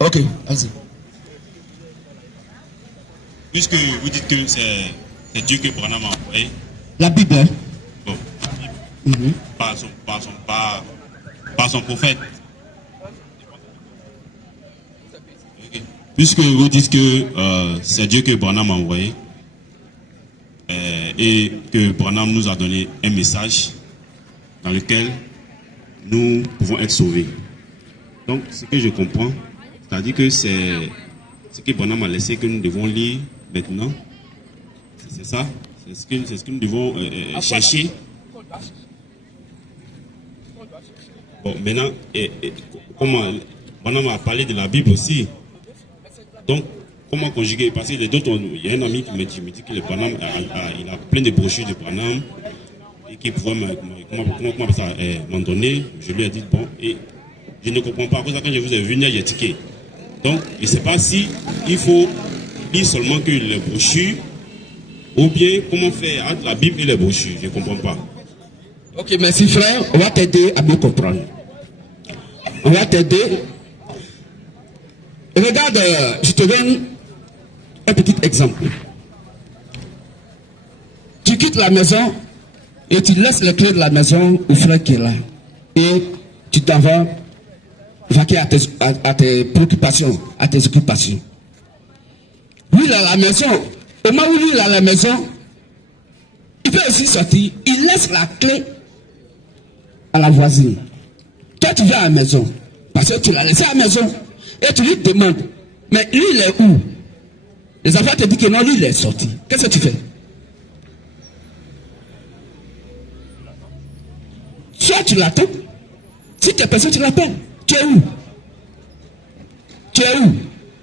Ok, vas-y. Puisque vous dites que c'est Dieu que Branham a envoyé. La Bible, hein? Bon, la Bible. Par son prophète. Okay. Puisque vous dites que c'est Dieu que Branham a envoyé et que Branham nous a donné un message dans lequel nous pouvons être sauvés. Donc, ce que je comprends, c'est-à-dire que c'est ce que Branham a laissé que nous devons lire maintenant. C'est ça? C'est ce que nous devons chercher. Bon, maintenant, comment Branham a parlé de la Bible aussi. Donc, comment conjuguer? Parce que il y a un ami qui me dit que le Branham il a plein de brochures de Branham et qui pouvait m'en donner. Je lui ai dit, bon, et je ne comprends pas. Pour ça, quand je vous ai vu, j'ai tiqué. Donc, je ne sais pas si il faut lire seulement que les brochures ou bien comment faire entre la Bible et les brochures. Je ne comprends pas. Ok, merci frère. On va t'aider à mieux comprendre. On va t'aider. Regarde, je te donne un petit exemple. Tu quittes la maison et tu laisses les clés de la maison au frère qui est là. Et tu t'en vas vaquer à tes préoccupations, à tes occupations. Lui, il est à la maison. Au moment où lui, il est à la maison, il peut aussi sortir. Il laisse la clé à la voisine. Toi, tu viens à la maison. Parce que tu l'as laissé à la maison. Et tu lui demandes, mais lui, il est où? Les enfants te disent que non, lui, il est sorti. Qu'est-ce que tu fais? Soit tu l'attends. Si tu es personne, tu l'appelles. Tu es où? Tu es où?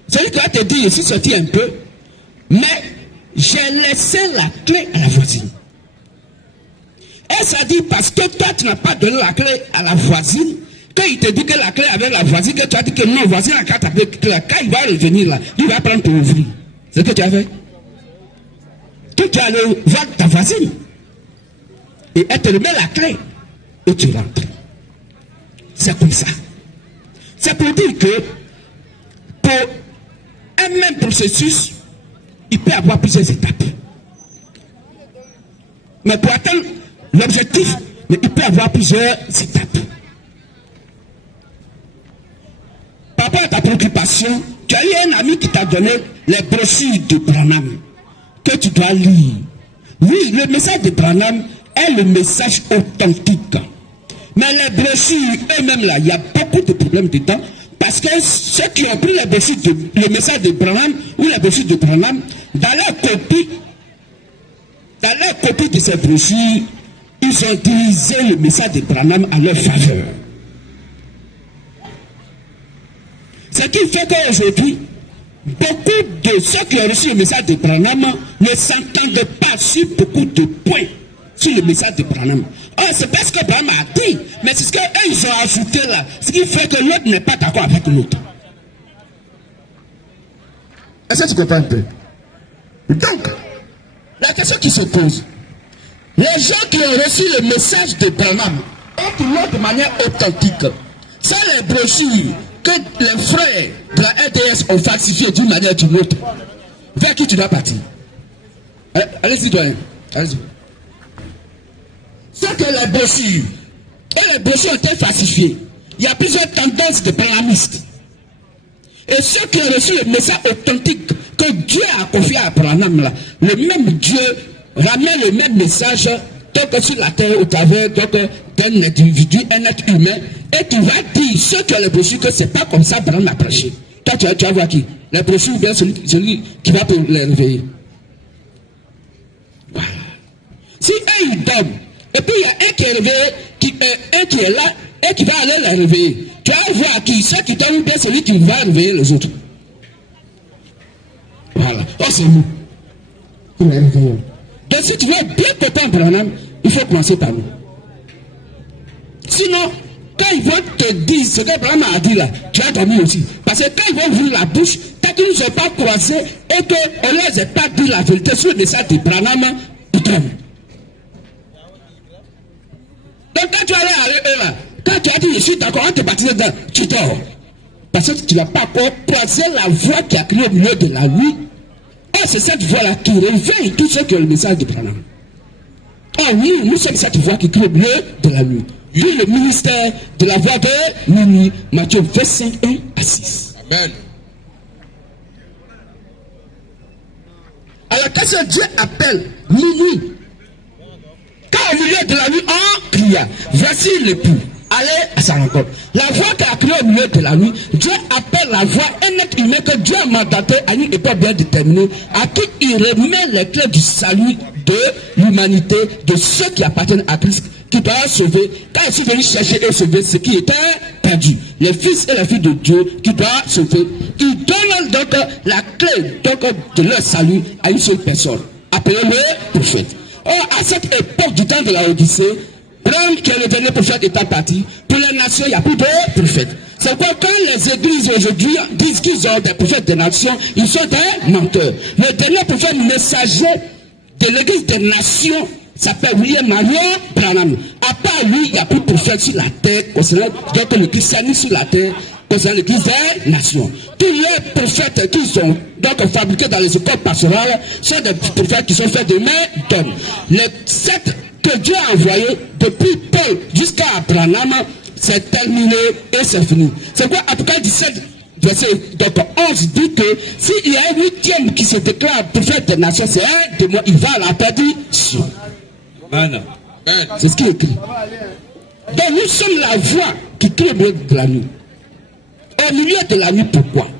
Celui qui va te dire, je suis sorti un peu, mais j'ai laissé la clé à la voisine. Et ça dit parce que toi, tu n'as pas donné la clé à la voisine, quand il te dit que la clé avec la voisine, que tu as dit que non, voisine la carte avec la clé, quand il va revenir là, il va prendre ton ouvrir. C'est ce que tu as fait. Toi, tu as allé voir ta voisine. Et elle te remet la clé. Et tu rentres. C'est comme ça. C'est pour dire que pour un même processus, il peut avoir plusieurs étapes. Mais pour atteindre l'objectif, il peut avoir plusieurs étapes. Par rapport à ta préoccupation, tu as eu un ami qui t'a donné les brochures de Branham que tu dois lire. Oui, le message de Branham est le message authentique. Mais les brochures eux-mêmes là, il y a beaucoup de problèmes dedans. Parce que ceux qui ont pris les brochures le message de Branham ou les brochures de Branham, dans leur copie de ces brochures, ils ont utilisé le message de Branham à leur faveur. Ce qui fait qu'aujourd'hui, beaucoup de ceux qui ont reçu le message de Branham ne s'entendent pas sur beaucoup de points sur le message de Branham. Oh, c'est parce que Branham a dit, mais c'est ce qu'eux ils ont ajouté là, ce qui fait que l'autre n'est pas d'accord avec l'autre. Est-ce que tu comprends un peu? Donc, la question qui se pose, les gens qui ont reçu le message de Branham ont l'ont de manière authentique. Sans les brochures que les frères de la RDS ont falsifiées d'une manière ou d'une autre, vers qui tu dois partir? Allez-y, doyen. Allez-y. C'est que les brochures, et les brochures ont été falsifiées. Il y a plusieurs tendances de branhamistes. Et ceux qui ont reçu le message authentique que Dieu a confié à Branham, là, le même Dieu ramène le même message donc sur la terre au travers d'un individu, un être humain, et tu vas dire ceux qui ont les brochures que c'est pas comme ça Branham a prêché. Toi, tu vas voir qui? Les brochures ou bien celui qui va pour les réveiller. Voilà. Si eux ils donnent, et puis il y a un qui est réveillé, un qui est là, et qui va aller les réveiller. Tu vas voir qui? Ceux qui donnent bien celui qui va réveiller les autres. Voilà. Oh, c'est nous. Donc si tu veux bien comprendre Branham, il faut commencer par nous. Sinon, quand ils vont te dire ce que Branham a dit là, tu vas dormir aussi. Parce que quand ils vont ouvrir la bouche, tant qu'ils ne sont pas croisés et qu'on ne les a pas dit la vérité sur le message de Branham, ils dorment. Donc quand tu allais à eux là, quand tu as dit je suis d'accord, on te baptise dedans, tu dors. Parce que tu n'as pas encore croisé la voix qui a crié au milieu de la nuit. Oh, c'est cette voix-là qui réveille tous ceux qui ont le message de Branham. Oh oui, nous sommes cette voix qui crie au milieu de la nuit. Puis le ministère de la voix de minuit, Matthieu 25, 1 à 6. Amen. Alors quand Dieu appelle minuit, quand au milieu de la nuit on cria, voici l'époux, allez à sa rencontre. La voix qui a crié au milieu de la nuit, Dieu appelle la voix un être humain que Dieu a mandaté à une époque bien déterminée, à qui il remet les clés du salut de l'humanité, de ceux qui appartiennent à Christ, qui doivent sauver, quand ils sont venus chercher et sauver ce qui était perdu. Les fils et les filles de Dieu qui doivent sauver, qui donnent donc la clé donc, de leur salut à une seule personne, appelée le prophète. Or, à cette époque du temps de la Odyssée, Branham, qui est le dernier prophète, étant parti, pour les nations, il n'y a plus de prophètes. C'est pourquoi quand les églises aujourd'hui disent qu'ils ont des prophètes des nations, ils sont des menteurs. Le dernier prophète messager de l'église des nations s'appelle William Marion Branham. À part lui, il n'y a plus de prophète sur la terre concernant donc le christianisme sur la terre concernant l'église des nations. Tous les prophètes qui sont donc fabriqués dans les écoles pastorales sont des prophètes qui sont faits de main d'homme. Les sept que Dieu a envoyés depuis Paul jusqu'à Branham, c'est terminé et c'est fini. C'est quoi Apocalypse 17 verset donc 11 dit que s'il y a un huitième qui se déclare prophète des nations, c'est un démon, il va à la perdition. C'est ce qui est écrit. Donc nous sommes la voix qui crie au milieu de la nuit. Au milieu de la nuit, pourquoi?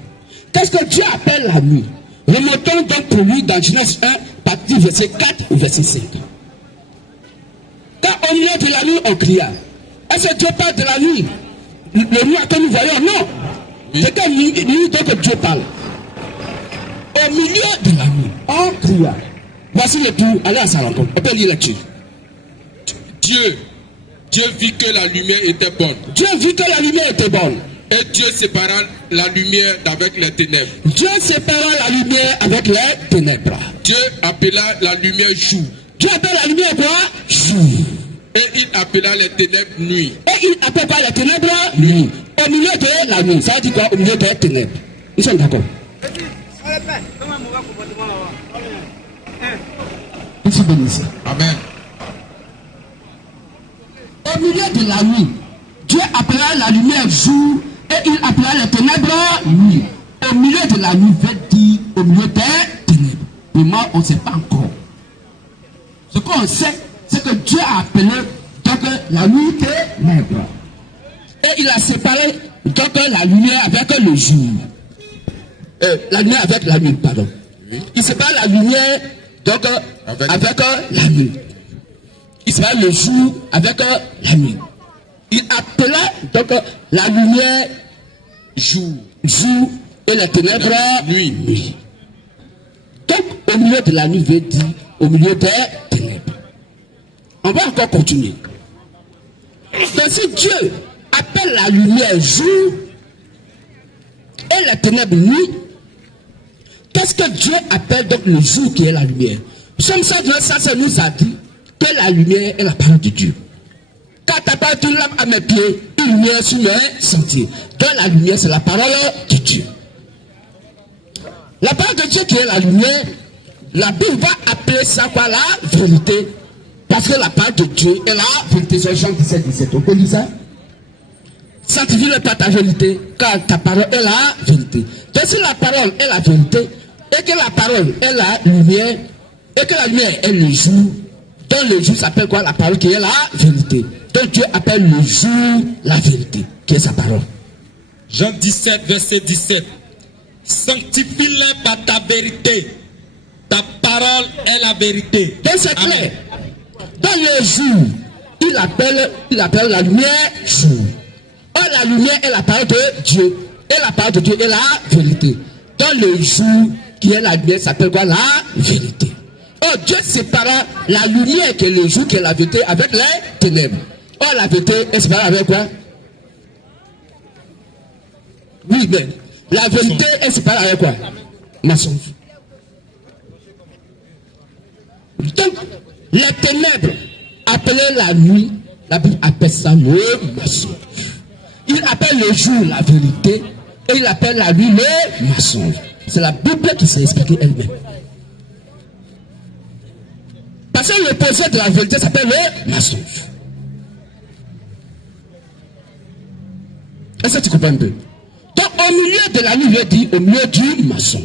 Qu'est-ce que Dieu appelle la nuit? Remontons donc pour lui dans Genèse 1, partie verset 4 ou verset 5. Quand au milieu de la nuit, on cria. Est-ce que Dieu parle de la nuit? Le nuit que nous voyons, non. C'est quand nuit donc Dieu parle. Au milieu de la nuit, on cria. Voici le tout, allez à sa rencontre. On peut lire là-dessus. Dieu vit que la lumière était bonne. Dieu vit que la lumière était bonne. Et Dieu sépara la lumière d'avec les ténèbres. Dieu sépara la lumière avec les ténèbres. Dieu appela la lumière jour. Dieu appelle la lumière quoi? Jour. Et il appela les ténèbres nuit. Et il appelle pas les ténèbres nuit. Au milieu de la nuit. Ça veut dire quoi? Au milieu des ténèbres. Ils sont d'accord? Ils sont bénis. Amen. Au milieu de la nuit, Dieu appela la lumière jour et il appela les ténèbres nuit. Au milieu de la nuit veut dire au milieu des ténèbres. Mais moi, on ne sait pas encore. Ce qu'on sait, c'est que Dieu a appelé donc la nuit ténèbres. Et il a séparé donc la lumière avec le jour. La lumière avec la nuit, pardon. Oui. Il sépare la lumière donc avec la nuit. Il sépare le jour avec la nuit. Il appela donc la lumière jour et les ténèbres nuit. Donc au milieu de la nuit veut dire au milieu des ténèbres. On va encore continuer. Donc si Dieu appelle la lumière jour et les ténèbres nuit, qu'est-ce que Dieu appelle donc le jour qui est la lumière? Somme ça nous a dit que la lumière est la parole de Dieu. Quand ta parole une lampe à mes pieds, une lumière sur mes sentiers. Donc la lumière, c'est la parole de Dieu. La parole de Dieu qui est la lumière, la Bible va appeler ça quoi? La vérité. Parce que la parole de Dieu est la vérité. C'est Jean 17, 17. On connaît ça? Sanctifie-le par ta vérité, car ta parole est la vérité. Donc si la parole est la vérité, et que la parole est la lumière, et que la lumière est le jour, donc le jour s'appelle quoi? La parole qui est la vérité. Donc Dieu appelle le jour la vérité, qui est sa parole. Jean 17, verset 17. Sanctifie-les par ta vérité. Ta parole est la vérité. Donc c'est clair. Dans le jour, il appelle la lumière jour. Or la lumière est la parole de Dieu. Et la parole de Dieu est la vérité. Dans le jour qui est la lumière s'appelle quoi? La vérité. Or Dieu sépara la lumière qui est le jour qui est la vérité avec les ténèbres. Or la vérité est séparée avec quoi? Oui, mais la vérité est séparée avec quoi? Mensonge. Donc, les ténèbres appelées la nuit, la Bible appelle ça le mensonge. Il appelle le jour la vérité Et il appelle à lui le mensonge. C'est la Bible qui s'est expliquée elle-même. Parce que l'opposé de la vérité s'appelle le mensonge. Est-ce que tu comprends un peu? Donc au milieu de la nuit, il dit au milieu du mensonge.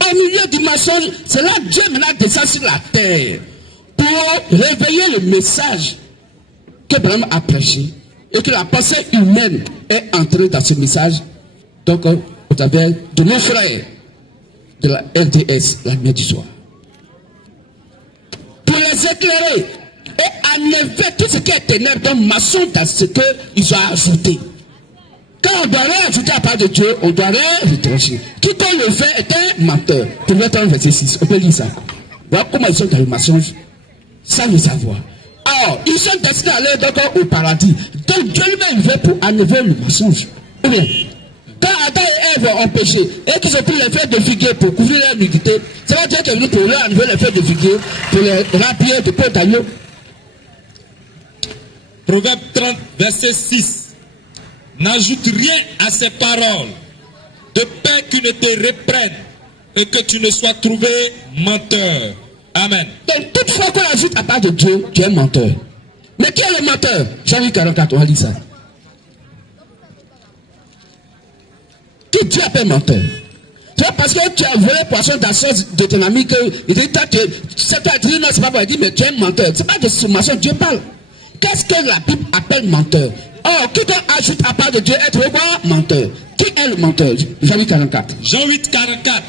Au milieu du mensonge, c'est là que Dieu maintenant descend sur la terre pour réveiller le message que Abraham a prêché et que la pensée humaine est entrée dans ce message. Donc au travers de nos frères de la LDS, la lumière du soir. Pour les éclairer et enlever tout ce qui est ténèbres, donc maçon dans ce qu'ils ont ajouté. Quand on doit ajouter à part de Dieu, on doit retrancher. Quiconque le fait est un menteur. Proverbe 30, verset 6. On peut lire ça. Voilà comment ils sont dans le mensonge sans le savoir. Alors, ils sont destinés à aller donc au paradis. Donc Dieu lui-même veut pour enlever le mensonge. Ou bien, quand Adam et Ève ont péché et qu'ils ont pris les feuilles de figuier pour couvrir leur nudité, ça va dire que nous pour leur enlever les feuilles de figuier pour les remplir de peau d'agneau. Proverbe 30, verset 6. N'ajoute rien à ces paroles, de peur qu'ils ne te reprennent et que tu ne sois trouvé menteur. Amen. Donc, toutefois qu'on ajoute à part de Dieu, tu es menteur. Mais qui est le menteur? Jean-Luc 44, on va lire ça. Qui Dieu appelle menteur? Tu vois, parce que tu as volé poisson dans la sauce de ton ami, il dit, toi, tu dit non, c'est pas vrai, il dit, mais tu es menteur. C'est pas de ce maçon Dieu parle. Qu'est-ce que la Bible appelle menteur? Or, quiconque ajoute à part de Dieu être quoi? Menteur. Qui est le menteur? Jean 8, 44. Jean 8, 44.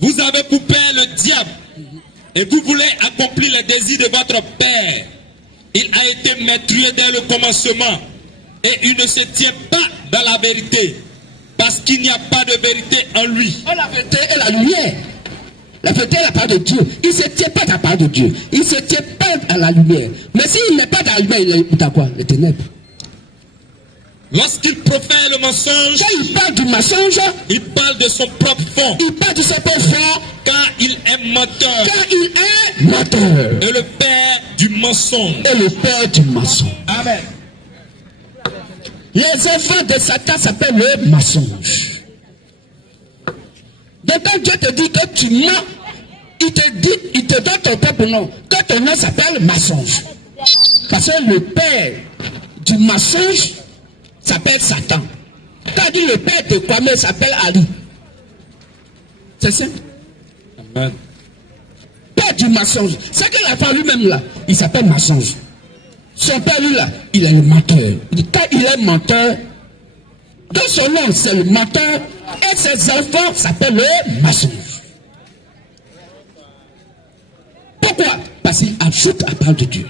Vous avez pour père le diable et vous voulez accomplir les désirs de votre père. Il a été meurtrier dès le commencement et il ne se tient pas dans la vérité parce qu'il n'y a pas de vérité en lui. Oh, la vérité est la lumière. La vérité est la part de Dieu. Il ne se tient pas dans la part de Dieu. Il ne se tient pas dans la lumière. Mais s'il n'est pas dans la lumière, il est dans quoi? Les ténèbres. Lorsqu'il profère le mensonge, quand il parle du mensonge, il parle de son propre fond. Il parle de son propre fond. Car il est menteur. Car il est menteur. Et le père du mensonge. Et le père du mensonge. Amen. Les enfants de Satan s'appellent le mensonge. Donc quand Dieu te dit que tu mens, il te donne ton propre nom. Quand ton nom s'appelle mensonge. Parce que le père du mensonge s'appelle Satan. Quand dit le père de Kwame s'appelle Ali. C'est simple. Amen. Père du mensonge. C'est que la femme lui-même là, il s'appelle mensonge. Son père lui là, il est le menteur. Quand il est menteur, dans son nom c'est le menteur et ses enfants s'appellent le mensonge. Pourquoi? Parce qu'il ajoute à part de Dieu.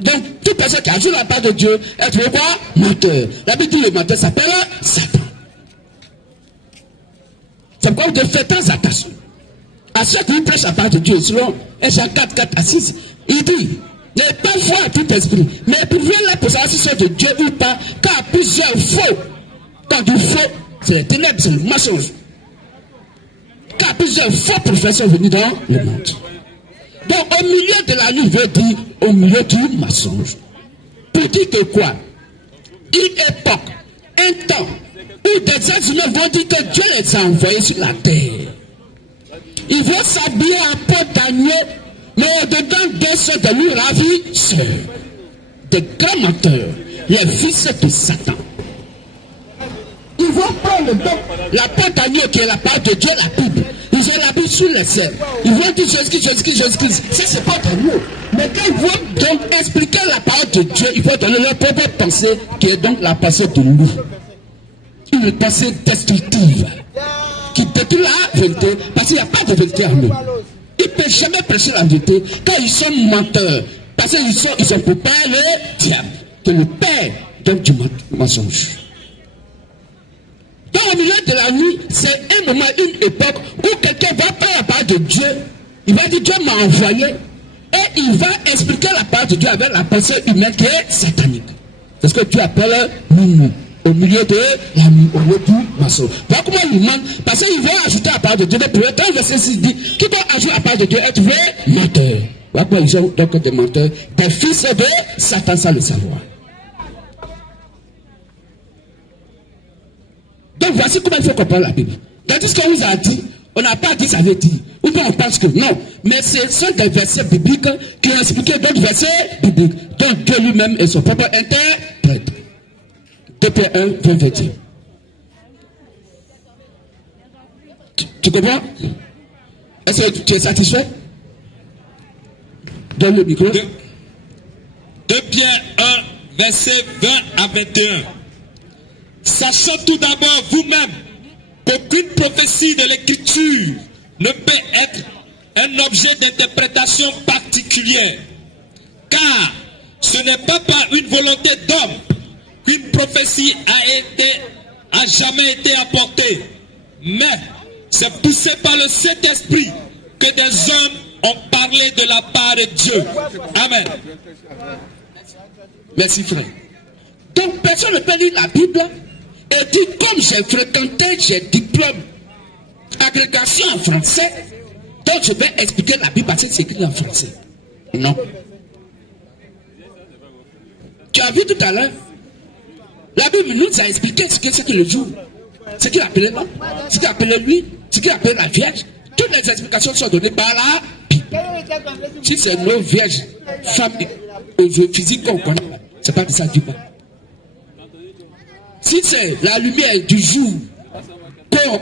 Donc, toute personne qui ajoute la part de Dieu est quoi? Menteur. La Bible dit le menteur s'appelle Satan. C'est pourquoi vous devez faire très attention à ceux qui prêchent la part de Dieu. Selon Jean 4, 4 à 6, il dit, n'ayez pas foi à tout esprit, mais éprouvez-les pour savoir si c'est de Dieu ou pas, car plusieurs faux. Quand du faux, c'est les ténèbres, c'est le mensonge. Car plusieurs faux prophètes sont venus dans le monde. Donc au milieu de la nuit, veut dire au milieu du mensonge. Pour dire que quoi? Une époque, un temps, où des êtres humains vont dire que Dieu les a envoyés sur la terre. Ils vont s'habiller en peau d'agneau, mais au-dedans d'eux sont des loups ravisseurs, des grands menteurs, les fils de Satan. Ils vont prendre la peau d'agneau qui est la part de Dieu, la Bible. Ils ont la Bible sous les ailes. Ils vont dire Jésus-Christ. Ça, c'est pas de nous. Mais quand ils vont donc expliquer la parole de Dieu, ils vont donner leur propre pensée, qui est donc la pensée de loup. Une pensée destructive, qui détruit la vérité, parce qu'il n'y a pas de vérité en eux. Ils ne peuvent jamais prêcher la vérité quand ils sont menteurs. Parce qu'ils sont pour père le diable, que le père donc du mensonge. Donc au milieu de la nuit, c'est un moment, une époque où quelqu'un va prendre la parole de Dieu, il va dire Dieu m'a envoyé, et il va expliquer la parole de Dieu avec la pensée humaine qui est satanique. C'est ce que Dieu appelle Moumou, au milieu de la nuit, au milieu du mensonge. Voilà comment il demande, parce qu'il va ajouter la parole de Dieu. Pour le temps, verset 6 dit, qui doit ajouter la parole de Dieu être vrai menteur. Voilà comment ils ont donc des menteurs, des fils de Satan sans le savoir. Voici comment il faut comprendre la Bible. Tandis qu'on vous a dit, on n'a pas dit ça veut dire. Ou bien on pense que non. Mais ce sont des versets bibliques qui ont expliqué d'autres versets bibliques. Donc Dieu lui-même est son propre interprète. 2 Pierre 1, 20, 21. Tu comprends? Est-ce que tu es satisfait? Donne le micro. 2 Pierre 1, verset 20 à 21. Sachant tout d'abord vous-même qu'aucune prophétie de l'écriture ne peut être un objet d'interprétation particulière, car ce n'est pas par une volonté d'homme qu'une prophétie a jamais été apportée, mais c'est poussé par le Saint-Esprit que des hommes ont parlé de la part de Dieu. Amen. Merci frère. Donc personne ne peut lire la Bible et dire comme j'ai fréquenté, j'ai diplôme, agrégation en français, donc je vais expliquer la Bible parce que c'est écrit en français. Non. Tu as vu tout à l'heure, la Bible nous a expliqué ce que c'est que le jour, ce qu'il appelait l'homme, ce qu'il appelait lui, ce qu'il appelait la Vierge. Toutes les explications sont données par la Bible. Si c'est nos vierges, femmes, aux yeux physiques qu'on connaît, c'est pas de ça Dieu parle. Si c'est la lumière du jour dont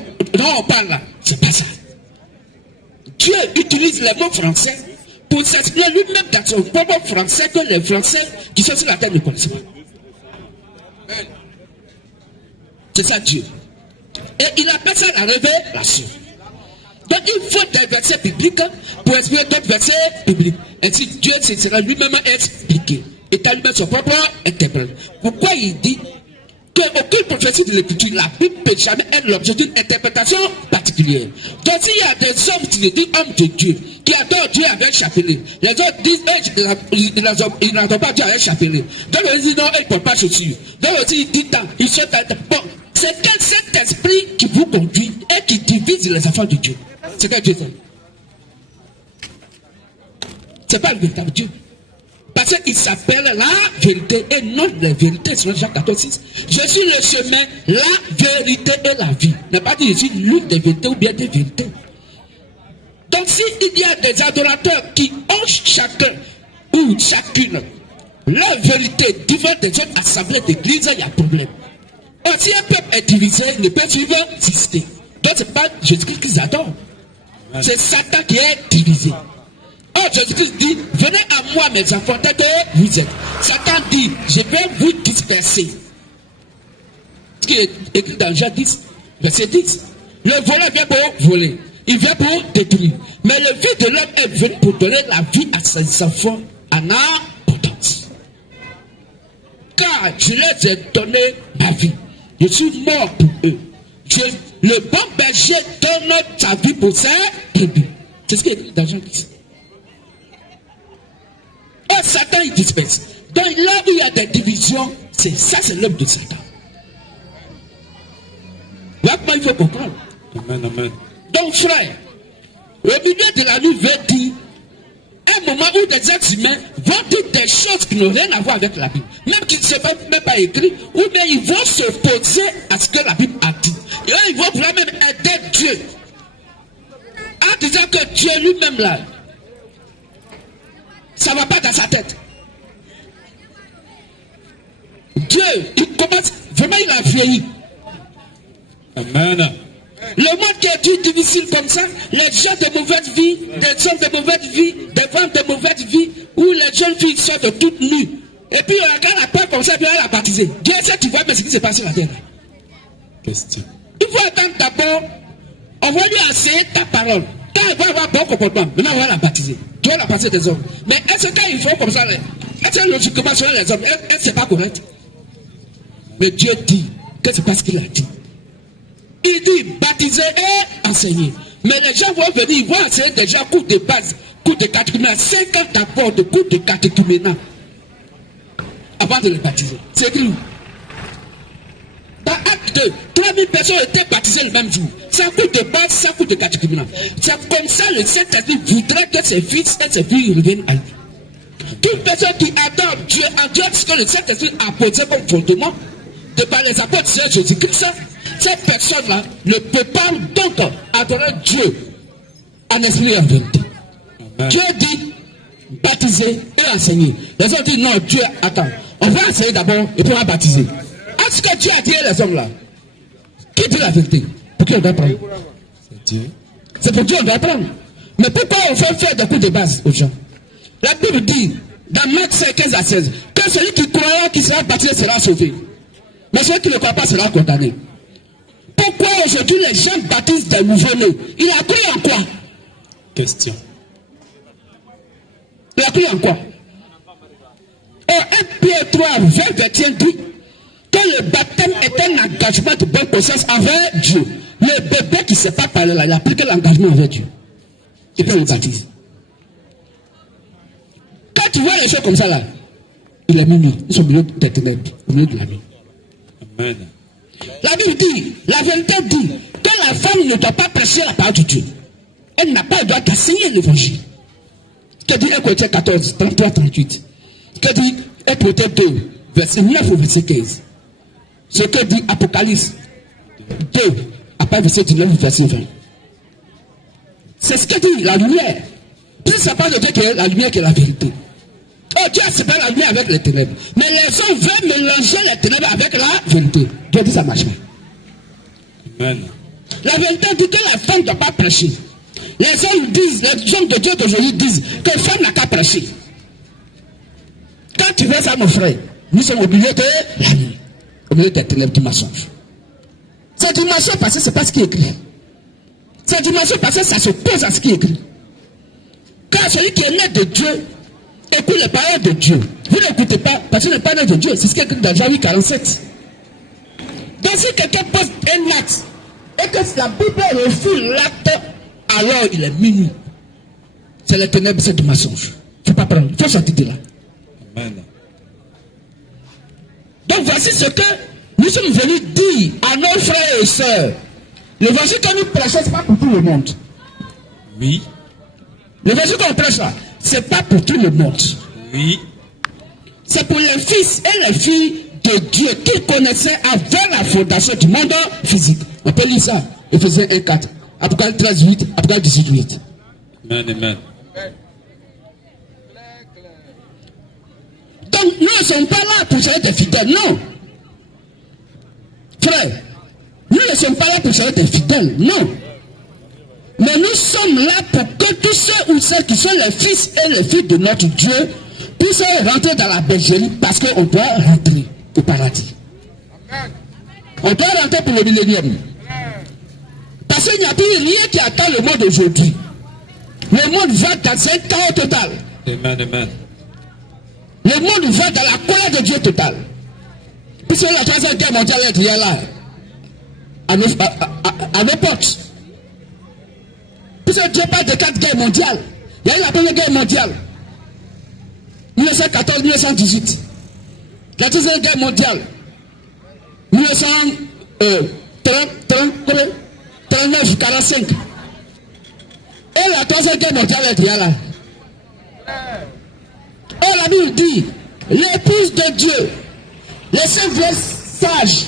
on parle là, c'est pas ça. Dieu utilise les mots français pour s'exprimer lui-même dans son propre français que les Français qui sont sur la terre ne connaissent pas. C'est ça Dieu. Et il appelle ça la révélation. Donc il faut des versets bibliques pour expliquer d'autres versets bibliques. Ainsi Dieu se sera lui-même expliqué. Et t'as lui-même son propre interprète. Pourquoi il dit qu'aucune prophétie de l'écriture, la Bible ne peut jamais être l'objet d'une interprétation particulière. Donc s'il y a des hommes qui se disent hommes de Dieu, qui adorent Dieu avec un chapelet, les autres disent ils n'adorent pas Dieu avec un chapelet. Donc ils disent non, ils ne portent pas chaussures. Donc ils disent tant, ils sont bon. C'est cet esprit qui vous conduit et qui divise les enfants de Dieu. C'est que Dieu dit. Ce n'est pas le véritable Dieu. Parce qu'il s'appelle la vérité et non la vérité. Selon Jean 14, 6. Je suis le chemin, la vérité et la vie. Il n'a pas dit je suis l'une des vérités ou bien des vérités. Donc s'il y a des adorateurs qui ont chacun ou chacune leur vérité divine des autres assemblées d'église, il y a problème. Or, si un peuple est divisé, il ne peut suivre exister. Donc ce n'est pas Jésus-Christ qu'ils adorent. C'est Satan qui est divisé. Or Jésus-Christ dit, venez à moi mes enfants, tel que vous êtes. Satan dit, je vais vous disperser. Ce qui est écrit dans Jean 10, verset 10. Le voleur vient pour voler. Il vient pour détruire. Mais le Fils de l'homme est venu pour donner la vie à ses enfants en abondance. Car je leur ai donné ma vie. Je suis mort pour eux. Le bon berger donne sa vie pour ses brebis. C'est ce qui est écrit dans Jean 10. Oh, Satan, il disperse. Donc là où il y a des divisions, c'est ça, c'est l'homme de Satan. Voilà comment il faut comprendre. Amen, amen. Donc, frère, au milieu de la nuit veut dire un moment où des êtres humains vont dire des choses qui n'ont rien à voir avec la Bible, même qu'ils ne savent même pas écrit, ou bien ils vont s'opposer à ce que la Bible a dit. Et eux, ils vont vouloir même aider Dieu. En disant que Dieu lui-même là, ça ne va pas dans sa tête. Dieu, il commence, vraiment il a vieilli. Amen. Le monde qui est difficile comme ça, les gens de mauvaise vie, des hommes de mauvaise vie, des femmes de mauvaise vie, où les jeunes filles sortent toutes nues. Et puis on regarde la peur comme ça, et puis on l'a baptisé. Dieu sait, tu vois, mais ce qui s'est passé sur la terre. Question. Il faut attendre d'abord, on va lui enseigner ta parole. Quand elle va avoir bon comportement, maintenant on va la baptiser. Dieu l'a passé des hommes. Mais est-ce que quand ils font comme ça, est-ce que logiquement sur les hommes, est-ce que c'est pas correct? Mais Dieu dit que c'est pas ce qu'il a dit. Il dit baptiser et enseigner. Mais les gens vont venir, ils vont enseigner déjà cours de base, cours de catéchuménat, 5 ans d'abord de cours de catéchuménat avant de les baptiser. C'est écrit où? Dans Acte 2, 3000 personnes étaient baptisées le même jour. Sans cours de base, sans cours de catéchuménat. C'est comme ça le Saint-Esprit voudrait que ses fils et ses filles reviennent à lui. Toute personne qui adore Dieu, en Dieu, ce que le Saint-Esprit a posé comme fondement, de par les apôtres de Jésus-Christ, Cette personne-là ne peut pas donc adorer Dieu en esprit et en vérité. Dieu dit baptiser et enseigner. Les hommes disent non, Dieu, attends, on va enseigner d'abord et puis on va baptiser. Est-ce que Dieu a dit les hommes là? Qui dit la vérité? Pour qui on doit prendre? C'est Dieu. C'est pour Dieu on doit prendre. Mais pourquoi on fait faire des cours de base aux gens? La Bible dit, dans Marc 5, 15 à 16, que celui qui croira qui sera baptisé sera sauvé. Mais celui qui ne croit pas sera condamné. Pourquoi aujourd'hui les gens baptisent des nouveau-nés? Il a cru en quoi? Question. Il a cru en quoi? Et 1 Pierre 3, 20, 21 dit que le baptême est un engagement de bonne conscience envers Dieu. Le bébé qui ne sait pas parler là, il a pris que l'engagement envers Dieu. Et puis on le baptise. Quand tu vois les choses comme ça là, il est minuit. Ils sont au milieu des ténèbres, au milieu de la nuit. Amen. La Bible dit, la vérité dit que la femme ne doit pas prêcher la parole de Dieu. Elle n'a pas le droit d'enseigner l'évangile. Que dit 1 Corinthiens 14, 33, 38. Que dit 1 Corinthiens 2, verset 9 au verset 15. Ce que dit Apocalypse 2, après verset 19 au verset 20. C'est ce que dit la lumière. Puis ça parle de Dieu qui est la lumière qui est la vérité. Oh, Dieu a séparé la lumière avec les ténèbres. Mais les hommes veulent mélanger les ténèbres avec la vérité. Dieu dit ça marche pas. Amen. La vérité dit que la femme ne doit pas prêcher. Les hommes disent, les hommes de Dieu d'aujourd'hui disent que la femme n'a qu'à prêcher. Quand tu veux ça, mon frère, nous sommes au milieu de la nuit, au milieu des ténèbres du mensonge. C'est du mensonge parce que ce n'est pas ce qui est écrit. C'est du mensonge parce que ça s'oppose à ce qui est écrit. Quand celui qui est né de Dieu écoute les paroles de Dieu, vous n'écoutez pas parce que vous n'êtes pas né de Dieu. C'est ce qui est écrit dans Jean 8, 47. Donc si quelqu'un pose un acte et que la Bible refuse l'acte, alors il est minuit. C'est les ténèbres, c'est du mensonge. Il ne faut pas prendre, il faut sortir de là. Amen. Donc voici ce que nous sommes venus dire à nos frères et sœurs. L'évangile que nous prêchons, ce n'est pas pour tout le monde. Oui. L'évangile qu'on prêche là, ce n'est pas pour tout le monde. Oui. C'est pour les fils et les filles de Dieu qui connaissaient avant la fondation du monde physique. On peut lire ça. Éphésiens 1, 4. Apocalypse 13, 8. Apocalypse 18, 8. Amen. Amen. Donc nous ne sommes pas là pour chercher des fidèles, non. Frère, nous ne sommes pas là pour chercher des fidèles, non. Mais nous sommes là pour que tous ceux ou celles qui sont les fils et les filles de notre Dieu puissent rentrer dans la bergerie parce qu'on doit rentrer au paradis. On doit rentrer pour le millénium. Parce qu'il n'y a plus rien qui attend le monde aujourd'hui. Le monde va dans un chaos total. Amen. Amen. Le monde va dans la colère de Dieu totale. Puisque la troisième guerre mondiale est là, à nos portes. Puisque Dieu parle de 4 guerres mondiales. Il y a eu la première guerre mondiale, 1914-1918. La deuxième guerre mondiale, 1939-45. Et la troisième guerre mondiale est là. Oh, la Bible dit, l'épouse de Dieu, les saints vieux sages,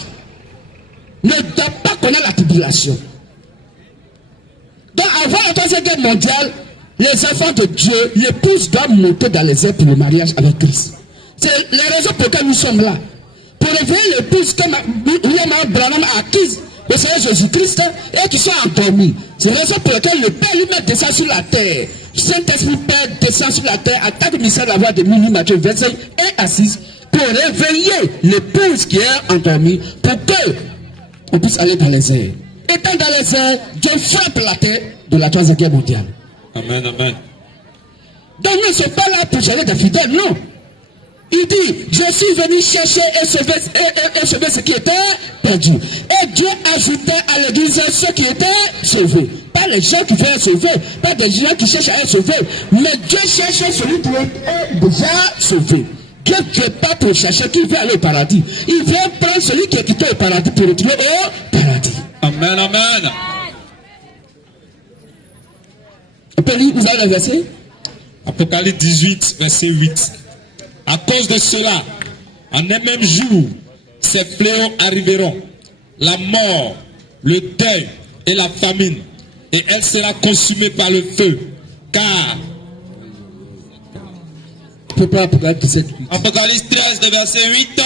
ne doivent pas connaître la tribulation. Donc, avant la troisième guerre mondiale, les enfants de Dieu, l'épouse doit monter dans les airs pour le mariage avec Christ. C'est la raison pour laquelle nous sommes là. Pour réveiller l'épouse comme William Branham a acquise le Seigneur Jésus-Christ et qui sont endormis. C'est la raison pour laquelle le Père lui-même descend sur la terre. Saint-Esprit Père descend sur la terre, attaque le mystère de la voix de minuit, Matthieu 25 et à 6, pour réveiller l'épouse qui est endormie, pour que on puisse aller dans les airs. Étant dans les airs, Dieu frappe la terre de la troisième guerre mondiale. Amen. Amen. Donc nous ne sommes pas là pour gérer des fidèles, non. Il dit, je suis venu chercher et sauver ce qui était perdu. Et Dieu ajoutait à l'église ceux qui étaient sauvés. Pas les gens qui veulent être sauvés, pas des gens qui cherchent à être sauvés. Mais Dieu cherche celui qui est déjà sauvé. Dieu ne veut pas pour chercher qui veut aller au paradis. Il veut prendre celui qui est quitté au paradis pour retourner au paradis. Amen. Amen. On peut lire, vous avez le verset? Apocalypse 18, verset 8. À cause de cela, en un même jour, ces fléaux arriveront. la mort, le deuil et la famine, et elle sera consumée par le feu, car Apocalypse 13, de verset 8,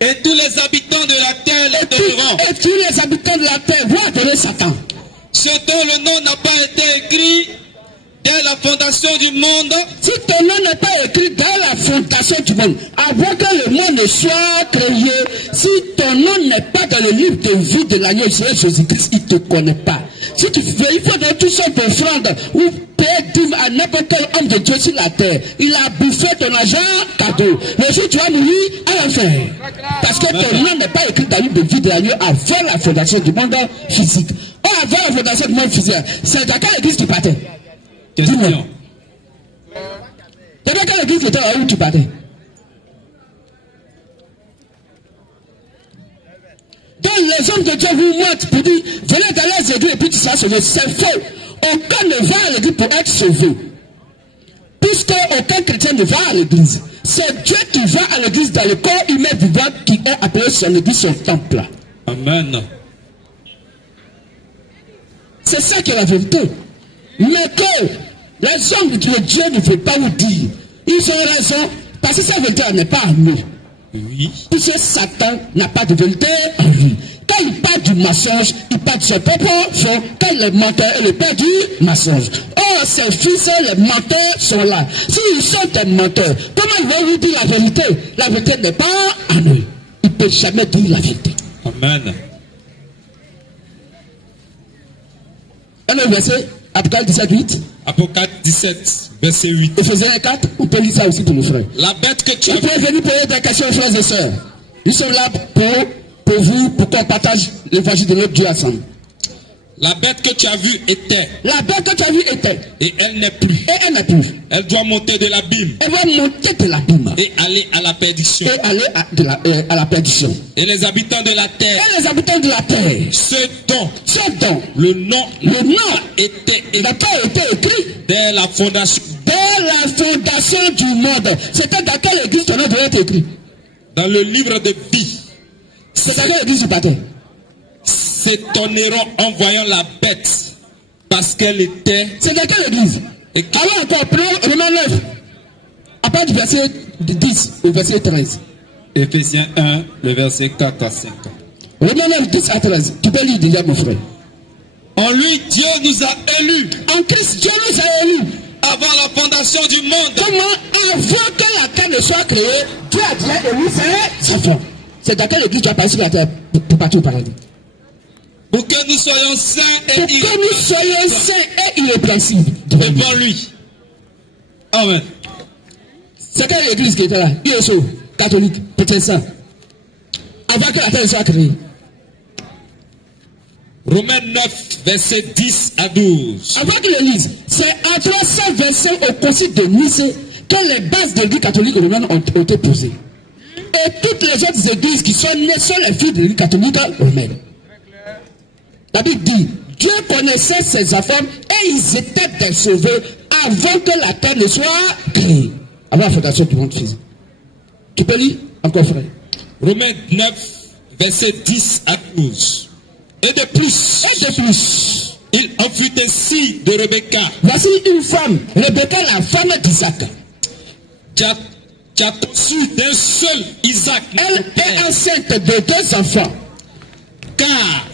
et tous les habitants de la terre l'adoreront. Et tous les habitants de la terre vont adorer Satan. Ceux dont le nom n'a pas été écrit dès la fondation du monde. Si ton nom n'est pas écrit dans la fondation du monde, avant que le monde ne soit créé, si ton nom n'est pas dans le livre de vie de l'agneau Jésus-Christ, il ne te connaît pas. Si tu fais, il faut donner toutes sortes d'offrandes ou payer dîme à n'importe quel homme de Dieu sur la terre. Il a bouffé ton argent cadeau. Le jour où tu vas mourir à l'enfer. Parce que ton nom n'est pas écrit dans le livre de vie de l'agneau avant la fondation du monde physique. Or, avant la fondation du monde physique, c'est dans quelle église tu partais? Question. Dans quelle église était là où tu partais? Donc les hommes de Dieu vous montrent pour dire, venez dans les églises et puis tu seras sauvé. C'est faux. Aucun ne va à l'église pour être sauvé. Puisque aucun chrétien ne va à l'église. C'est Dieu qui va à l'église dans le corps humain vivant qui est appelé son église, son temple. Amen. C'est ça qui est la vérité. Mais que les hommes de Dieu ne veulent pas vous dire. Ils ont raison parce que sa vérité n'est pas en nous. Oui. Puisque Satan n'a pas de vérité en lui. Quand il parle du mensonge, il parle de ses propres faux. Quand il est menteur, il est père du mensonge. Or, ses fils, les menteurs sont là. S'ils sont des menteurs, comment ils vont vous dire la vérité? La vérité n'est pas en eux. Ils ne peuvent jamais dire la vérité. Amen. Un autre verset, Apocalypse 17, 8. Apocalypse 17, verset 8. Ephésiens 4, on peut lire ça aussi pour nos frères. La bête que tu as Vous pouvez venir poser des questions, frères et sœurs. Nous sommes là pour vous, pour qu'on partage l'évangile de notre Dieu ensemble. La bête que tu as vue était. La bête que tu as vue était. Et elle n'est plus. Et elle n'est plus. Elle doit monter de l'abîme. Elle va monter de l'abîme. Et aller à la perdition. Et aller à la perdition. Et les habitants de la terre. Et les habitants de la terre. Ceux dont le nom n'a n'a pas été écrit dès la fondation. Dès la fondation du monde. C'était dans quelle église ton nom devait être écrit? Dans le livre de vie. C'est dans quelle église tu partais? S'étonneront en voyant la bête parce qu'elle était. C'est dans quelle église? Et alors encore, prenons Romains 9. À part du verset 10 au verset 13. Ephésiens 1, le verset 4 à 5. Romains 9, 10 à 13. Tu peux lire déjà, mon frère. En lui, Dieu nous a élus. En Christ, Dieu nous a élus. Avant la fondation du monde. Comment, avant que la terre ne soit créée, Dieu a déjà élu ses enfants. C'est dans quelle église tu as passé sur la terre pour partir au paradis? Pour que nous soyons saints et irrépréhensibles. Pour que nous soyons saints et irrépréhensibles devant lui. Amen. C'est quelle église qui était là? ISO, catholique, protestant. Avant que la terre soit créée. Romains 9, verset 10 à 12. Avant qu'il le lise, c'est en 300 versets au concile de Nice que les bases de l'église catholique romaine ont été posées. Et toutes les autres églises qui sont nées sont les filles de l'église catholique romaine. La Bible dit, Dieu connaissait ses enfants et ils étaient des sauvés avant que la terre ne soit créée. Avant la fondation du monde physique. Tu peux lire encore, frère? Romains 9, verset 10 à 12. Et de plus, il en fut ainsi de Rebecca. Voici une femme, Rebecca, la femme d'Isaac. Qui a conçu d'un seul Isaac. Elle est enceinte de 2 enfants. Car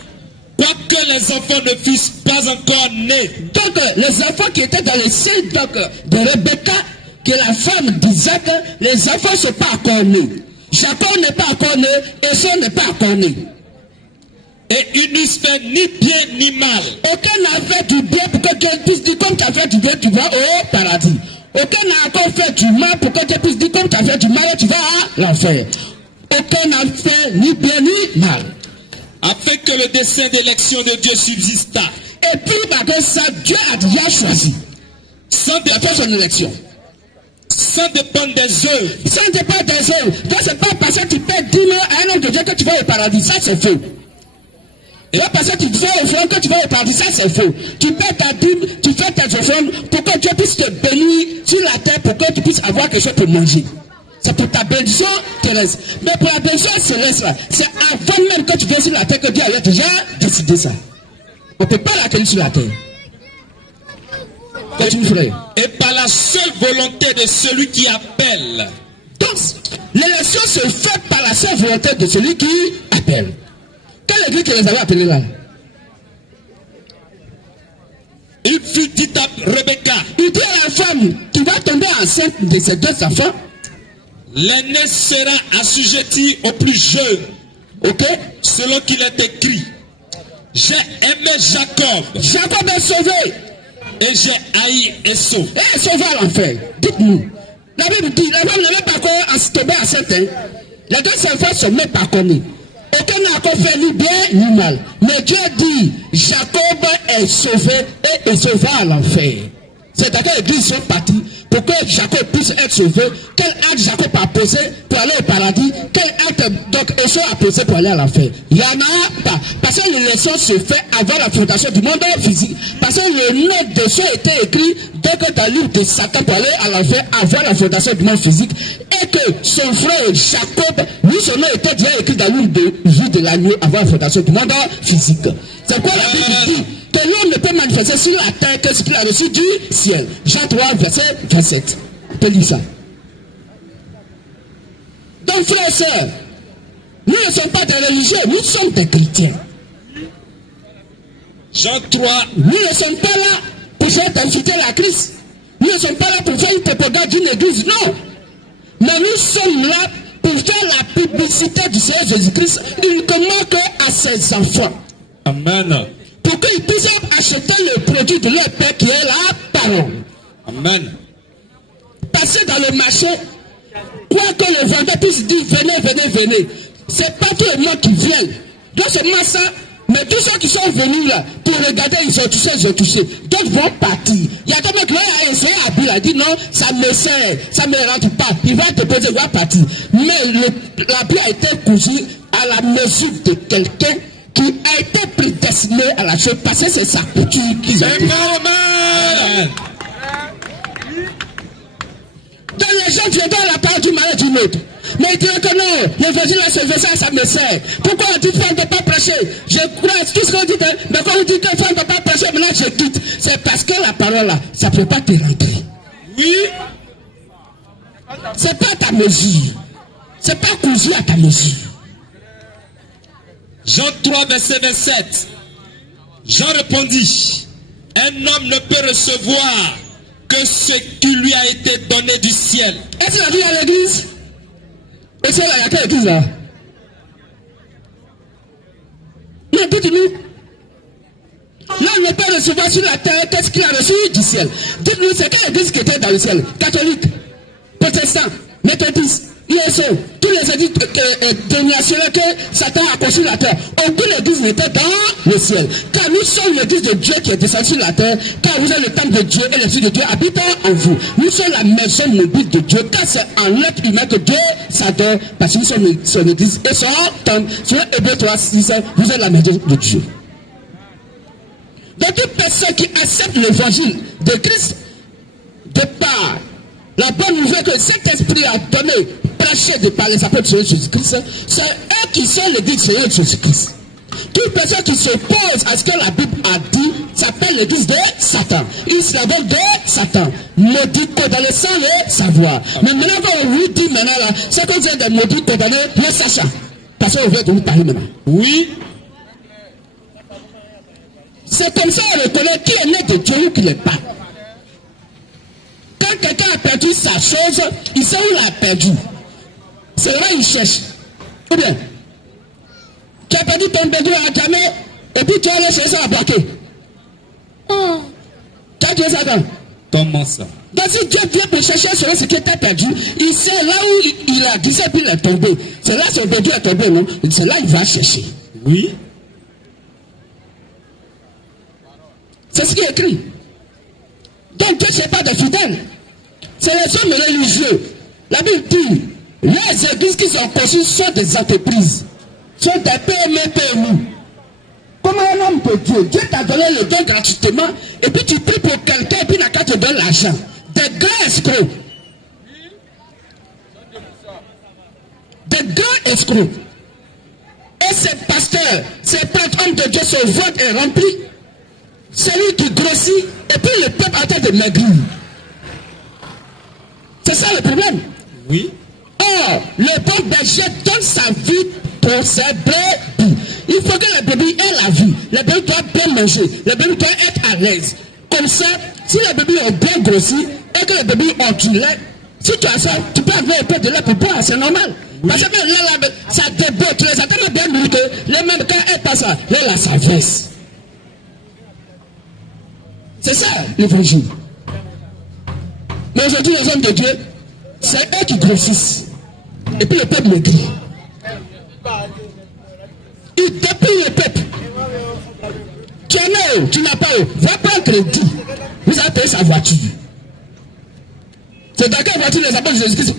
quoique les enfants ne fussent pas encore nés. Donc les enfants qui étaient dans le sein de Rebecca, qui est la femme d'Isaac, les enfants ne sont pas encore nés. Jacob n'est pas encore né, Esau n'est pas encore né. Et ils n'eussent fait ni bien ni mal. Aucun n'a fait du bien pour que Dieu puisse dire comme tu as fait du bien, tu vas au paradis. Aucun n'a encore fait du mal pour que Dieu puisse dire comme tu as fait du mal, tu vas à l'enfer. Aucun n'a fait ni bien ni mal. Afin que le dessein d'élection de Dieu subsista. Et puis, malgré ça, Dieu a déjà choisi. Sans dépendre son élection. Sans dépendre des œuvres. Sans dépendre des œuvres. Donc, c'est pas parce que tu paies 10 000 à un homme de Dieu que tu vas au paradis. Ça, c'est faux. Et là, parce que tu fais offrande que tu vas au paradis, ça c'est faux. Tu paies ta dîme, tu fais tes offrandes pour que Dieu puisse te bénir sur la terre, pour que tu puisses avoir quelque chose pour manger. C'est pour ta bénédiction terrestre. Mais pour la bénédiction céleste, c'est avant même que tu viens sur la terre que Dieu a déjà décidé ça. On ne peut pas l'accueillir sur la terre. Continue, frère. Et par la seule volonté de celui qui appelle. Donc, l'élection se fait par la seule volonté de celui qui appelle. Quelle église que les avait appelés là? Il fut dit à Rebecca. Il dit à la femme qui va tomber enceinte de ses deux enfants. L'aîné sera assujetti au plus jeune. Ok? Selon qu'il est écrit. J'ai aimé Jacob. Jacob est sauvé. Et j'ai haï Esau. Et sauvé à l'enfer. Dites-nous. La Bible dit, la femme n'avait pas encore tombé enceinte. Les deux enfants sont même pas connus. Aucun n'a encore fait ni bien ni mal. Mais Dieu dit, Jacob est sauvé et est sauvé à l'enfer. C'est à quelle église ils sont partis pour que Jacob puisse être sauvé. Quel acte Jacob a posé pour aller au paradis? Quel acte donc Esau a posé pour aller à l'enfer? Il n'y en a pas. Parce que l'élection se fait avant la fondation du monde physique. Parce que le nom d'Esau était écrit donc dans le livre de Satan pour aller à l'enfer avant la fondation du monde physique. Et que son frère Jacob, lui son nom était déjà écrit dans le livre de vie de la nuit avant la fondation du monde physique. C'est quoi la Bible dit? Que l'homme ne peut manifester sur la terre que ce qu'il a reçu du ciel. Jean 3, verset 27. On peut lire ça. Donc, frères et sœurs, nous ne sommes pas des religieux, nous sommes des chrétiens. Jean 3. Nous ne sommes pas là pour faire d'inviter la Christ. Nous ne sommes pas là pour faire une propagande d'une église, non. Mais nous sommes là pour faire la publicité du Seigneur Jésus-Christ uniquement à ses enfants. Amen. Pour qu'ils puissent acheter le produit de leur Père qui est la parole. Amen. Passer dans le marché, quoi que le vendeur puisse dire venez, venez, venez. C'est pas tout le monde qui vient. Donc seulement ça, mais tous ceux qui sont venus là pour regarder, ils ont touché. D'autres vont partir. Il y a des mecs qui ont essayé à Bill, a dit non, ça me sert, ça ne me rentre pas. Il va te poser, il va partir. Mais la Bible a été cousue à la mesure de quelqu'un qui a été prédestiné à la chose, parce que c'est sa couture qu'ils ont dit. Donc les gens viendront à la part du malade d'une autre. Mais ils diront que non, l'évangile a sauvé ça, ça me sert. Pourquoi on dit que femme ne peut pas prêcher? Je crois, tout ce qu'on dit, mais quand on dit que femme ne peut pas prêcher, maintenant je quitte. C'est parce que la parole là, ça ne peut pas te rentrer. Oui. C'est pas à ta mesure. C'est pas cousu à ta mesure. Jean 3, verset 27. Jean répondit, un homme ne peut recevoir que ce qui lui a été donné du ciel. Est-ce qu'il a dit à l'église? Et c'est là, il y a quelle église là? Mais dites-nous. Là, on ne peut recevoir sur la terre qu'est-ce qu'il a reçu du ciel. Dites-nous, c'est quelle église qui était dans le ciel? Catholique, protestant, méthodiste, ISO, tous les églises dénominationnelles que Satan a construit la terre. Aucune église n'était dans le ciel. Car nous sommes l'église de Dieu qui est descendue sur la terre. Car vous êtes le temple de Dieu et l'esprit de Dieu habite en vous. Nous sommes la maison mobile de Dieu. Car c'est en l'être humain que Dieu s'adore. Parce que nous sommes son église et son temple. Sur Hébreux 3, 6, vous êtes la maison de Dieu. Donc toute personne qui accepte l'évangile de Christ, de par la bonne nouvelle que cet esprit a donné, prêché de par les apôtres du Seigneur Jésus-Christ, c'est eux qui sont l'église du Seigneur Jésus-Christ. Toute personne qui s'oppose à ce que la Bible a dit s'appelle l'église de Satan. Une synagogue de Satan. Maudit, condamné sans le savoir. Mais maintenant, quand on vous dit maintenant là, c'est qu'on vient de maudit, condamné, le sachant. Parce qu'on vient de vous parler maintenant. Oui. C'est comme ça qu'on reconnaît qui est né de Dieu ou qui n'est pas. Quand quelqu'un a perdu sa chose, il sait où il l'a perdu. C'est là qu'il cherche. Ou bien, tu as perdu ton bébé à jamais, et puis tu as allé chercher ça à braquer. Oh. Tu as tué ça quand? Comment ça? Donc si Dieu vient pour chercher sur ce qui était perdu, il sait là où il a dit ça, puis il est tombé. C'est là son bébé est tombé, non? C'est là qu'il va chercher. Oui. C'est ce qui est écrit. Donc Dieu, ce n'est pas des fidèles. C'est les hommes religieux. La Bible dit, les églises qui sont conçues sont des entreprises. Sont des PME. Comment un homme peut Dieu? Dieu t'a donné le don gratuitement, et puis tu pries pour quelqu'un, et puis il n'a qu'à te donner l'argent. Des grands escrocs. de grands escrocs. Et ces pasteurs, ces prêtres, hommes de Dieu, son vote est rempli. Celui qui grossit, et puis le peuple a train de maigrir. C'est ça le problème. Oui. Or, le bon berger donne sa vie pour ses brebis. Il faut que les brebis aient la vie. Les brebis doivent bien manger. Les brebis doivent être à l'aise. Comme ça, si les brebis ont bien grossi et que les brebis ont du lait, si tu as ça, tu peux avoir un peu de lait pour boire, c'est normal. Oui. Parce que là, ça déboute. Les attends bien nourris que les mêmes quand elles passent là, ça verse. C'est ça l'évangile. Mais aujourd'hui, les hommes de Dieu, c'est eux qui grossissent. Et puis le peuple maigrit. Ils dépouillent le peuple. Tu en as où? Tu n'as pas où? Va prendre crédit. Vous avez payé sa voiture. C'est dans quelle voiture les apôtres de Jésus-Christ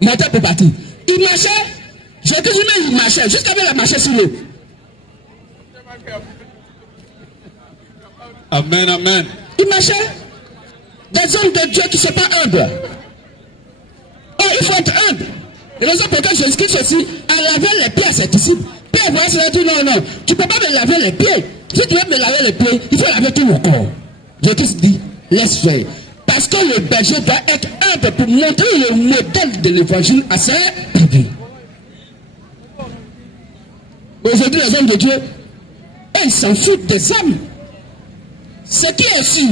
montaient pour partir? Ils marchaient. Jésus-Christ lui-même, il marchait. Juste avec la marche sur l'eau. Amen, amen. Ils marchaient. Des hommes de Dieu qui ne sont pas humbles. Oh, il faut être humble. Et raison pour laquelle Jésus-Christ aussi a lavé les pieds à ses disciples. Pierre voit cela, dit non, non, tu ne peux pas me laver les pieds. Si tu veux me laver les pieds, il faut laver tout mon corps. Jésus dit, laisse faire. Parce que le berger doit être humble pour montrer le modèle de l'évangile à ses brebis. Aujourd'hui, les hommes de Dieu, ils s'en foutent des âmes. Ce qui est sûr,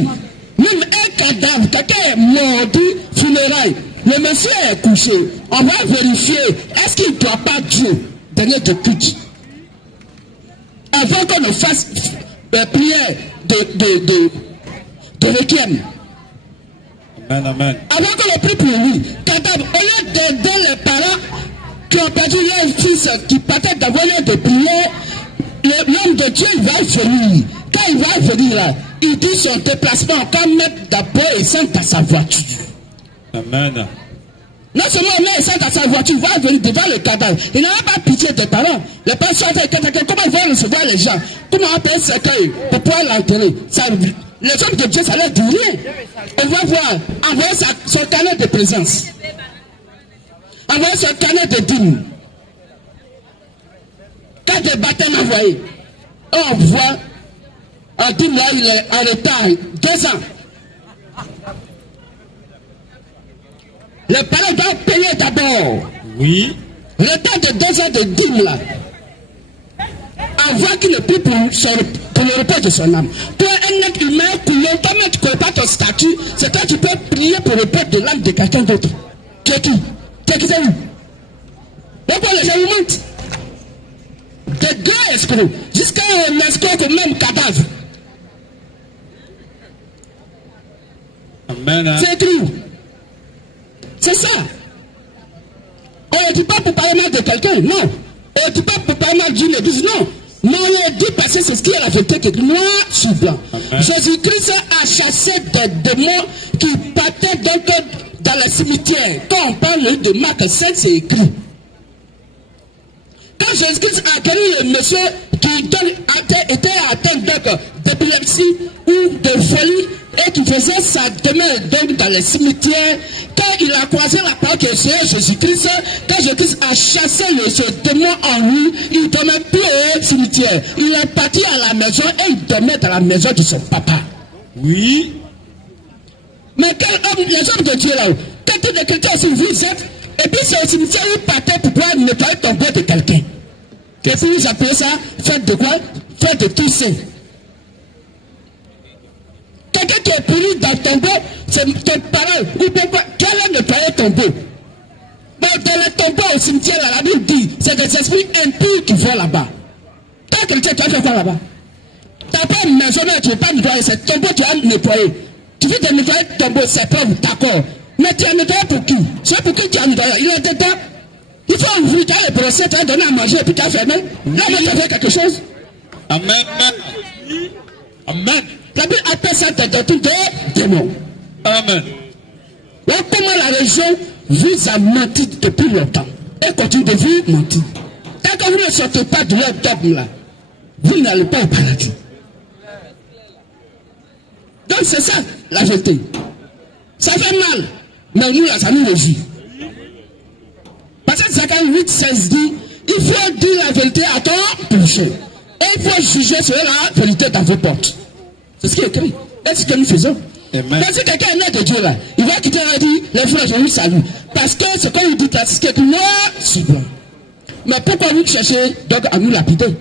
même un cadavre, quelqu'un est mort du funérail, le monsieur est couché, on va vérifier, est-ce qu'il ne doit pas Dieu donner de culte avant qu'on ne fasse prière de requiem. Amen, amen. Avant qu'on ne prie pour lui, cadavre, au lieu d'aider les parents qui ont perdu leur fils, qui partaient d'avoir de prière, l'homme de Dieu, il va venir. Quand il va venir là, il dit son déplacement, quand mettre d'abord et sans à sa voiture. Amen. Non seulement on met ça dans sa voiture, il va venir devant le cadavre. Il n'a pas pitié des parents. Les parents sont comment ils vont recevoir les gens? Comment on paye ce cercueil pour pouvoir l'enterrer? Les hommes de Dieu, ça leur dit rien. On va voir, envoyer son carnet de présence. Envoyer son carnet de dîmes. Quand des baptêmes envoyés, on voit, on dit là, il est en retard, 2 ans. Les parents doivent payer d'abord. Oui. Le temps de 2 ans de dîme là. Avant qu'il ne prie pour le repos de son âme. Toi, un être humain, toi-même tu ne connais pas ton statut, c'est toi tu peux prier pour le repos de l'âme de quelqu'un d'autre. Tu es qui? Tu es qui c'est où? Donc les gens vous mentent. Des grands escrocs, jusqu'à un escroc au même cadavre. Amen. C'est écrit. C'est ça. On ne dit pas pour parler mal de quelqu'un, non. On ne dit pas pour parler mal d'une église, non. Non, on dit parce que c'est ce qui est la vérité qui est noir sur blanc. Jésus-Christ a chassé des démons qui partaient donc dans les cimetières. Quand on parle de Marc 5, c'est écrit. Quand Jésus-Christ a guéri le monsieur qui était atteint d'épilepsie ou de folie et qui faisait sa demeure donc dans les cimetières, quand il a croisé la parole que c'est Jésus-Christ, quand Jésus-Christ a chassé ce démon en lui, il ne dormait plus au cimetière. Il est parti à la maison et il dormait dans la maison de son papa. Oui. Mais quel homme, les hommes de Dieu là-haut, quel type de chrétien aussi vous êtes? Et puis c'est au cimetière où il partait pour pouvoir nettoyer ton bois de quelqu'un. Et puis vous appelez ça, faites de quoi? Faites de Toussaint. Quelqu'un qui est puni dans ton beau, c'est ton parent. Ou bien quoi? Quel a nettoyé ton beau? Mais dans le tombeau au cimetière, là, la Bible dit, c'est des esprits impurs qui vont là-bas. Toi, chrétien, tu vas faire quoi là-bas? Tu n'as pas une maison, mais tu ne veux pas nettoyer, c'est ton beau, tu vas nettoyer. Tu veux te nettoyer ton beau, c'est propre, d'accord. Mais tu as nettoyé pour qui? C'est pour qui tu as nettoyé? Il est dedans. Il faut ouvrir, tu as le procès, tu as donné à manger et puis tu as fermé. Là, tu as fait quelque chose. Amen. Amen. La Bible appelle ça des doctrines de démons. Amen. Donc, comment la religion vous a menti depuis longtemps et continue de vous mentir. Tant que vous ne sortez pas de leur dogme là, vous n'allez pas au paradis. Donc, c'est ça la vérité. Ça fait mal, mais nous là, ça nous réjouit. Parce que Corinthiens 8, 16 dit, il faut dire la vérité à ton prochain. Et il faut juger sur la vérité dans vos portes. C'est ce qui est écrit. Et c'est ce que nous faisons. Amen. Mais si quelqu'un est né de Dieu là, il va quitter et dire, les frères, je vous salue. Parce que ce qu'on vous dit là, c'est ce qui est écrit noir sur blanc. Mais pourquoi vous cherchez donc à nous lapider?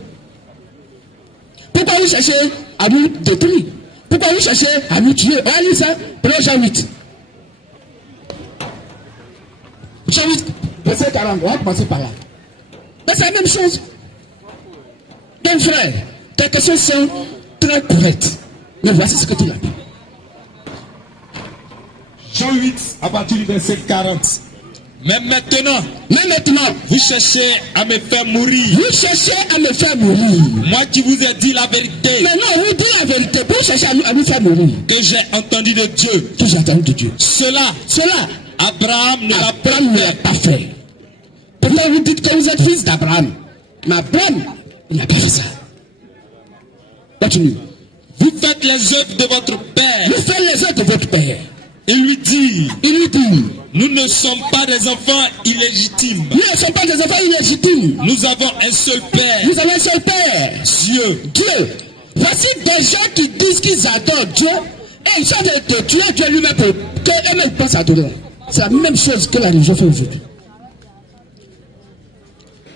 Pourquoi vous cherchez à nous détruire? Pourquoi vous cherchez à nous tuer? On va lire ça, prenons Jean 8. Jean 8, verset 40, on va commencer par là. Mais c'est la même chose. Donc frère, tes questions sont très correctes. Mais voici ce que tu l'as dit. Jean 8, à partir du verset 40. Mais maintenant, vous cherchez à me faire mourir. Vous cherchez à me faire mourir. Moi qui vous ai dit la vérité. Mais non, vous dites la vérité. Vous cherchez à nous faire mourir. Que j'ai entendu de Dieu. Que j'ai entendu de Dieu. Cela, Abraham ne l'a pas fait. Pourtant, vous dites que vous êtes fils d'Abraham. Mais Abraham, il n'a pas fait ça. Continue. Vous faites les œuvres de votre père. Vous faites les œuvres de votre père. Il lui dit, nous ne sommes pas des enfants illégitimes. Nous ne sommes pas des enfants illégitimes. Nous avons un seul père. Nous avons un seul père. Dieu. Voici des gens qui disent qu'ils adorent Dieu et ils sont de tuer Dieu lui-même pour qu'eux-mêmes pensent adorer. C'est la même chose que la religion fait aujourd'hui.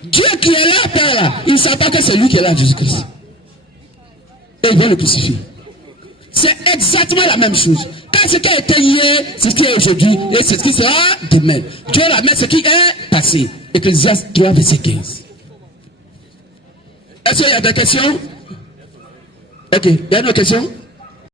Dieu qui est là, Père là, il ne sait pas que c'est lui qui est là, Jésus-Christ. Et il va le crucifier. C'est exactement la même chose. Quand ce qui a été hier, c'est ce qui est aujourd'hui, et c'est ce qui sera demain. Dieu la met ce qui est passé. Ecclésiaste 3, verset 15. Est-ce qu'il y a des questions? Ok, il y a une autre question?